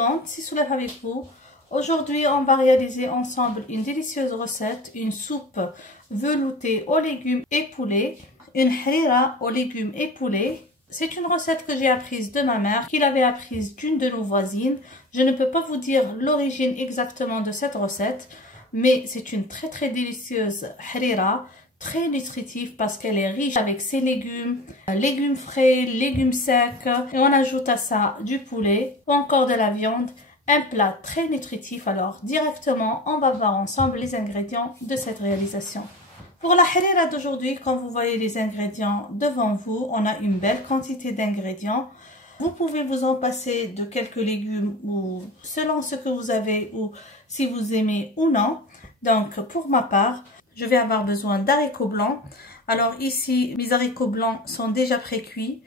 monde, c'est Soulaf avec vous. Aujourd'hui, on va réaliser ensemble une délicieuse recette, une soupe veloutée aux légumes et poulet, une harira aux légumes et poulet. C'est une recette que j'ai apprise de ma mère, qu'il avait apprise d'une de nos voisines. Je ne peux pas vous dire l'origine exactement de cette recette, mais c'est une très délicieuse harira, très nutritive parce qu'elle est riche avec ses légumes, légumes frais, légumes secs, et on ajoute à ça du poulet ou encore de la viande. Un plat très nutritif. Alors directement, on va voir ensemble les ingrédients de cette réalisation. Pour la harira d'aujourd'hui, quand vous voyez les ingrédients devant vous, on a une belle quantité d'ingrédients. Vous pouvez vous en passer de quelques légumes ou selon ce que vous avez ou si vous aimez ou non. Donc pour ma part, je vais avoir besoin d'haricots blancs. Alors ici, mes haricots blancs sont déjà pré-cuits.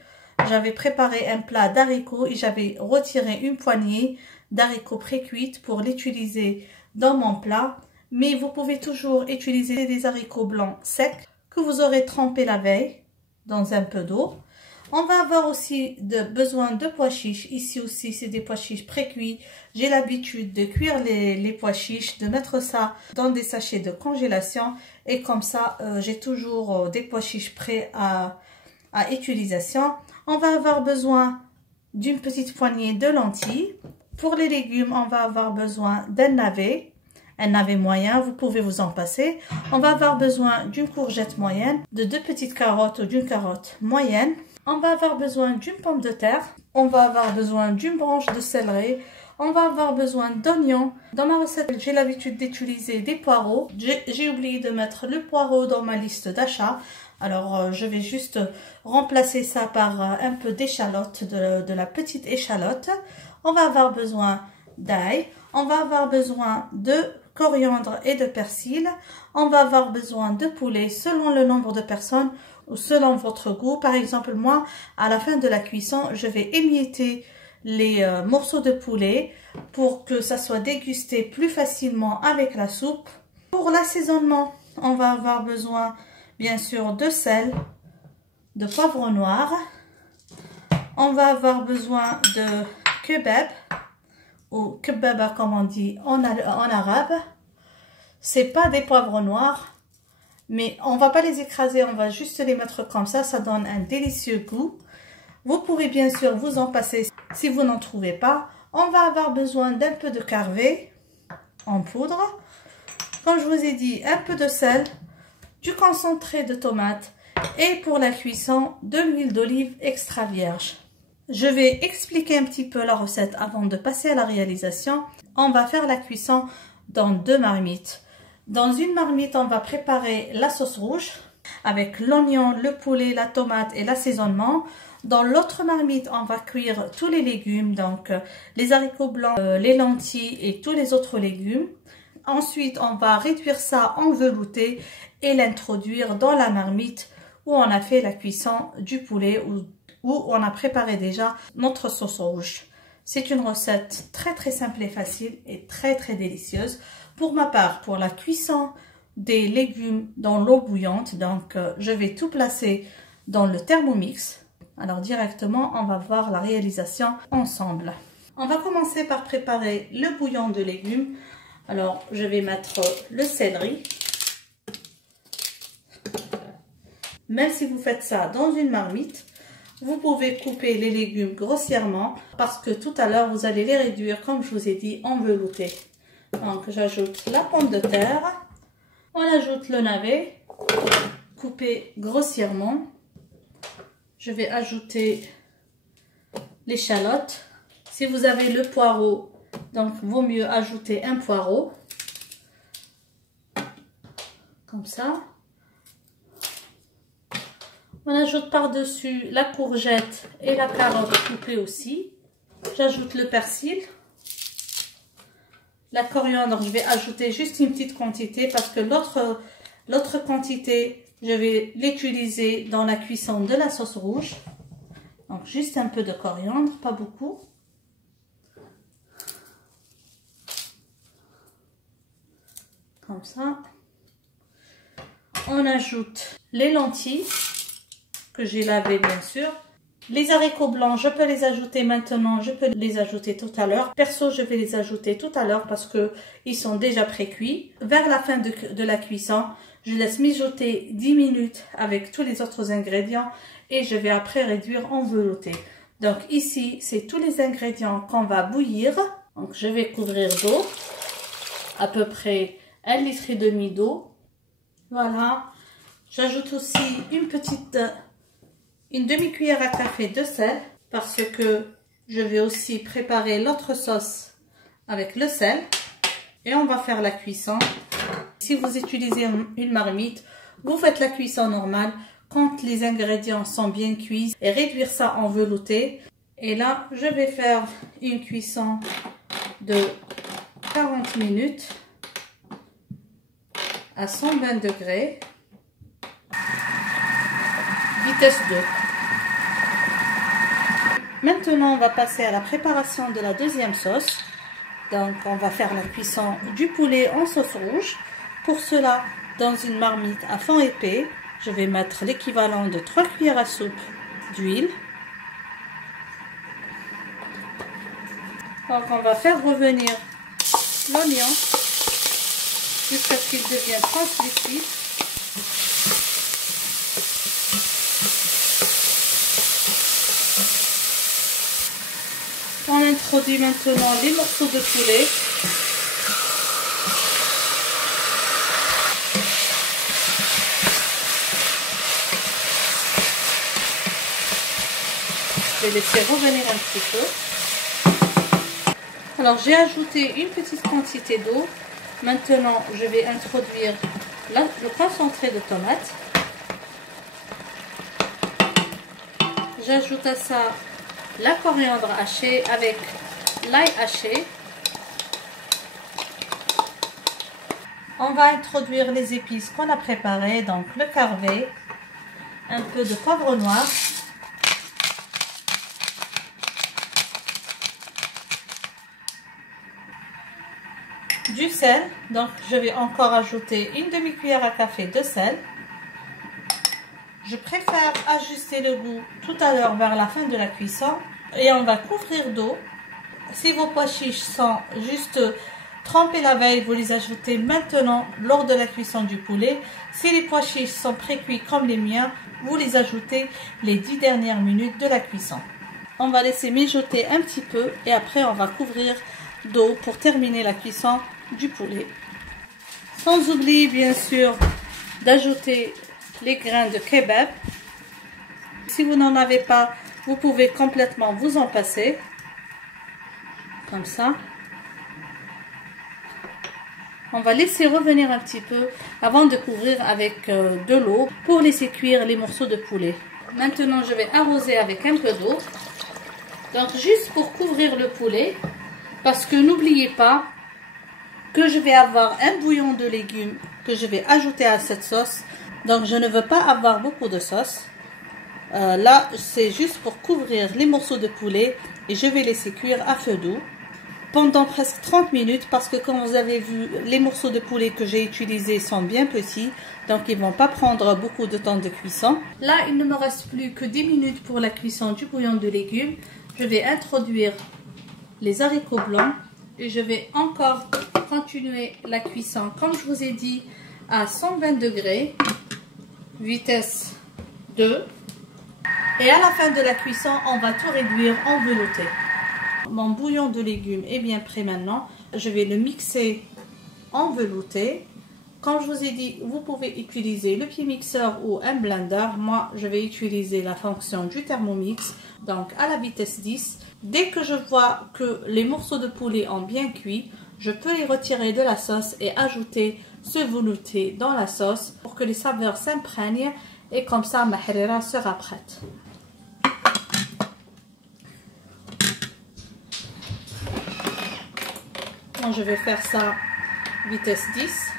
J'avais préparé un plat d'haricots et j'avais retiré une poignée d'haricots pré-cuits pour l'utiliser dans mon plat. Mais vous pouvez toujours utiliser des haricots blancs secs que vous aurez trempés la veille dans un peu d'eau. On va avoir aussi besoin de pois chiches. Ici aussi, c'est des pois chiches pré-cuits. J'ai l'habitude de cuire les pois chiches, de mettre ça dans des sachets de congélation. Et comme ça, j'ai toujours des pois chiches prêts à utilisation. On va avoir besoin d'une petite poignée de lentilles. Pour les légumes, on va avoir besoin d'un navet moyen, vous pouvez vous en passer. On va avoir besoin d'une courgette moyenne, de 2 petites carottes ou d'une carotte moyenne. On va avoir besoin d'une pomme de terre. On va avoir besoin d'une branche de céleri. On va avoir besoin d'oignons. Dans ma recette, j'ai l'habitude d'utiliser des poireaux. J'ai oublié de mettre le poireau dans ma liste d'achat. Alors, je vais juste remplacer ça par un peu d'échalote, de la petite échalote. On va avoir besoin d'ail. On va avoir besoin de coriandre et de persil. On va avoir besoin de poulet selon le nombre de personnes ou selon votre goût. Par exemple, moi, à la fin de la cuisson, je vais émietter les morceaux de poulet pour que ça soit dégusté plus facilement avec la soupe. Pour l'assaisonnement, on va avoir besoin bien sûr de sel, de poivre noir. On va avoir besoin de kebab ou kebaba comme on dit en arabe. C'est pas des poivres noirs, mais on va pas les écraser, on va juste les mettre comme ça donne un délicieux goût. Vous pourrez bien sûr vous en passer si vous n'en trouvez pas. On va avoir besoin d'un peu de carvé en poudre. Comme je vous ai dit, un peu de sel, du concentré de tomate et pour la cuisson, de l'huile d'olive extra vierge. Je vais expliquer un petit peu la recette avant de passer à la réalisation. On va faire la cuisson dans 2 marmites. Dans une marmite, on va préparer la sauce rouge avec l'oignon, le poulet, la tomate et l'assaisonnement. Dans l'autre marmite, on va cuire tous les légumes, donc les haricots blancs, les lentilles et tous les autres légumes. Ensuite, on va réduire ça en velouté et l'introduire dans la marmite où on a fait la cuisson du poulet où on a préparé déjà notre sauce rouge. C'est une recette très simple et facile et très délicieuse. Pour ma part, pour la cuisson des légumes dans l'eau bouillante, donc je vais tout placer dans le Thermomix. Alors directement, on va voir la réalisation ensemble. On va commencer par préparer le bouillon de légumes. Alors je vais mettre le céleri. Même si vous faites ça dans une marmite, vous pouvez couper les légumes grossièrement parce que tout à l'heure, vous allez les réduire, comme je vous ai dit, en velouté. Donc, j'ajoute la pomme de terre. On ajoute le navet, coupé grossièrement. Je vais ajouter l'échalote. Si vous avez le poireau, donc vaut mieux ajouter un poireau. Comme ça. On ajoute par-dessus la courgette et la carotte coupée aussi. J'ajoute le persil. La coriandre, je vais ajouter juste une petite quantité parce que l'autre quantité, je vais l'utiliser dans la cuisson de la sauce rouge. Donc juste un peu de coriandre, pas beaucoup. Comme ça. On ajoute les lentilles que j'ai lavées bien sûr. Les haricots blancs, je peux les ajouter maintenant, je peux les ajouter tout à l'heure. Perso, je vais les ajouter tout à l'heure parce que ils sont déjà pré-cuits. Vers la fin de la cuisson, je laisse mijoter 10 minutes avec tous les autres ingrédients et je vais après réduire en velouté. Donc ici, c'est tous les ingrédients qu'on va bouillir. Donc je vais couvrir d'eau, à peu près 1,5 litre d'eau. Voilà. J'ajoute aussi une demi-cuillère à café de sel parce que je vais aussi préparer l'autre sauce avec le sel. Et on va faire la cuisson. Si vous utilisez une marmite, vous faites la cuisson normale quand les ingrédients sont bien cuits et réduire ça en velouté. Et là, je vais faire une cuisson de 40 minutes à 120 degrés, vitesse 2. Maintenant, on va passer à la préparation de la deuxième sauce. Donc, on va faire la cuisson du poulet en sauce rouge. Pour cela, dans une marmite à fond épais, je vais mettre l'équivalent de 3 cuillères à soupe d'huile. Donc, on va faire revenir l'oignon jusqu'à ce qu'il devienne translucide. On introduit maintenant les morceaux de poulet. Je vais laisser revenir un petit peu. Alors j'ai ajouté une petite quantité d'eau. Maintenant je vais introduire le concentré de tomate. J'ajoute à ça la coriandre hachée avec l'ail haché. On va introduire les épices qu'on a préparées, donc le carvet, un peu de poivre noir, du sel, donc je vais encore ajouter une demi-cuillère à café de sel. Je préfère ajuster le goût tout à l'heure vers la fin de la cuisson et on va couvrir d'eau. Si vos pois chiches sont juste trempés la veille, vous les ajoutez maintenant lors de la cuisson du poulet. Si les pois chiches sont pré-cuits comme les miens, vous les ajoutez les 10 dernières minutes de la cuisson. On va laisser mijoter un petit peu et après on va couvrir d'eau pour terminer la cuisson du poulet. Sans oublier bien sûr d'ajouter les grains de kebab. Si vous n'en avez pas, vous pouvez complètement vous en passer. Comme ça. On va laisser revenir un petit peu avant de couvrir avec de l'eau pour laisser cuire les morceaux de poulet. Maintenant, je vais arroser avec un peu d'eau. Donc, juste pour couvrir le poulet. Parce que n'oubliez pas que je vais avoir un bouillon de légumes que je vais ajouter à cette sauce. Donc, je ne veux pas avoir beaucoup de sauce. Là, c'est juste pour couvrir les morceaux de poulet et je vais laisser cuire à feu doux pendant presque 30 minutes parce que comme vous avez vu, les morceaux de poulet que j'ai utilisés sont bien petits, donc ils ne vont pas prendre beaucoup de temps de cuisson. Là, il ne me reste plus que 10 minutes pour la cuisson du bouillon de légumes. Je vais introduire les haricots blancs et je vais encore continuer la cuisson, comme je vous ai dit, à 120 degrés, vitesse 2. Et à la fin de la cuisson, on va tout réduire en velouté. Mon bouillon de légumes est bien prêt maintenant. Je vais le mixer en velouté. Comme je vous ai dit, vous pouvez utiliser le pied mixeur ou un blender. Moi, je vais utiliser la fonction du Thermomix, donc à la vitesse 10. Dès que je vois que les morceaux de poulet ont bien cuit, je peux les retirer de la sauce et ajouter ce velouté dans la sauce pour que les saveurs s'imprègnent et comme ça ma harira sera prête. Donc, je vais faire ça vitesse 10.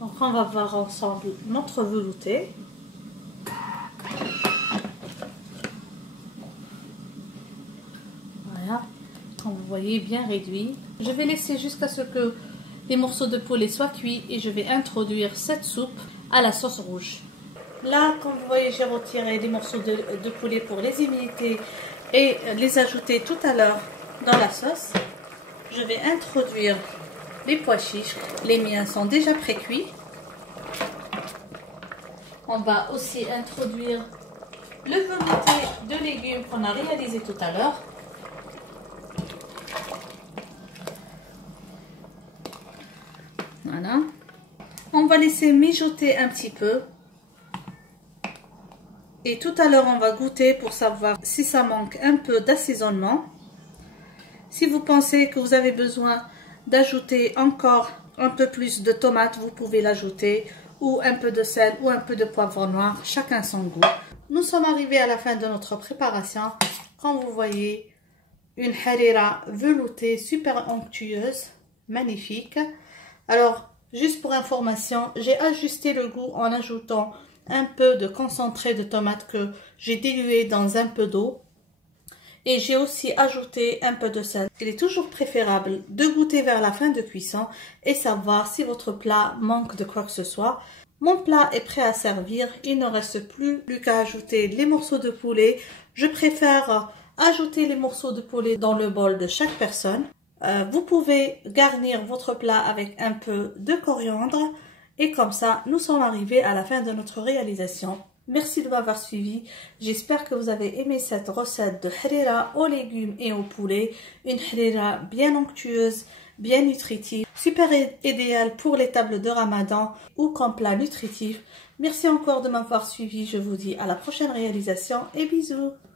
Donc on va voir ensemble notre velouté. Voilà, comme vous voyez, bien réduit. Je vais laisser jusqu'à ce que les morceaux de poulet soient cuits et je vais introduire cette soupe à la sauce rouge. Là, comme vous voyez, j'ai retiré les morceaux de poulet pour les émietter et les ajouter tout à l'heure dans la sauce. Je vais introduire les pois chiches. Les miens sont déjà pré-cuits. On va aussi introduire le velouté de légumes qu'on a réalisé tout à l'heure. Voilà. On va laisser mijoter un petit peu. Et tout à l'heure, on va goûter pour savoir si ça manque un peu d'assaisonnement. Si vous pensez que vous avez besoin d'ajouter encore un peu plus de tomates, vous pouvez l'ajouter. Ou un peu de sel ou un peu de poivre noir, chacun son goût. Nous sommes arrivés à la fin de notre préparation. Comme vous voyez, une harira veloutée, super onctueuse, magnifique. Alors, juste pour information, j'ai ajusté le goût en ajoutant un peu de concentré de tomate que j'ai dilué dans un peu d'eau. Et j'ai aussi ajouté un peu de sel. Il est toujours préférable de goûter vers la fin de cuisson et savoir si votre plat manque de quoi que ce soit. Mon plat est prêt à servir. Il ne reste plus qu'à ajouter les morceaux de poulet. Je préfère ajouter les morceaux de poulet dans le bol de chaque personne. Vous pouvez garnir votre plat avec un peu de coriandre. Et comme ça, nous sommes arrivés à la fin de notre réalisation. Merci de m'avoir suivi. J'espère que vous avez aimé cette recette de harira aux légumes et au poulet. Une harira bien onctueuse, bien nutritive, super idéale pour les tables de Ramadan ou comme plat nutritif. Merci encore de m'avoir suivi. Je vous dis à la prochaine réalisation et bisous.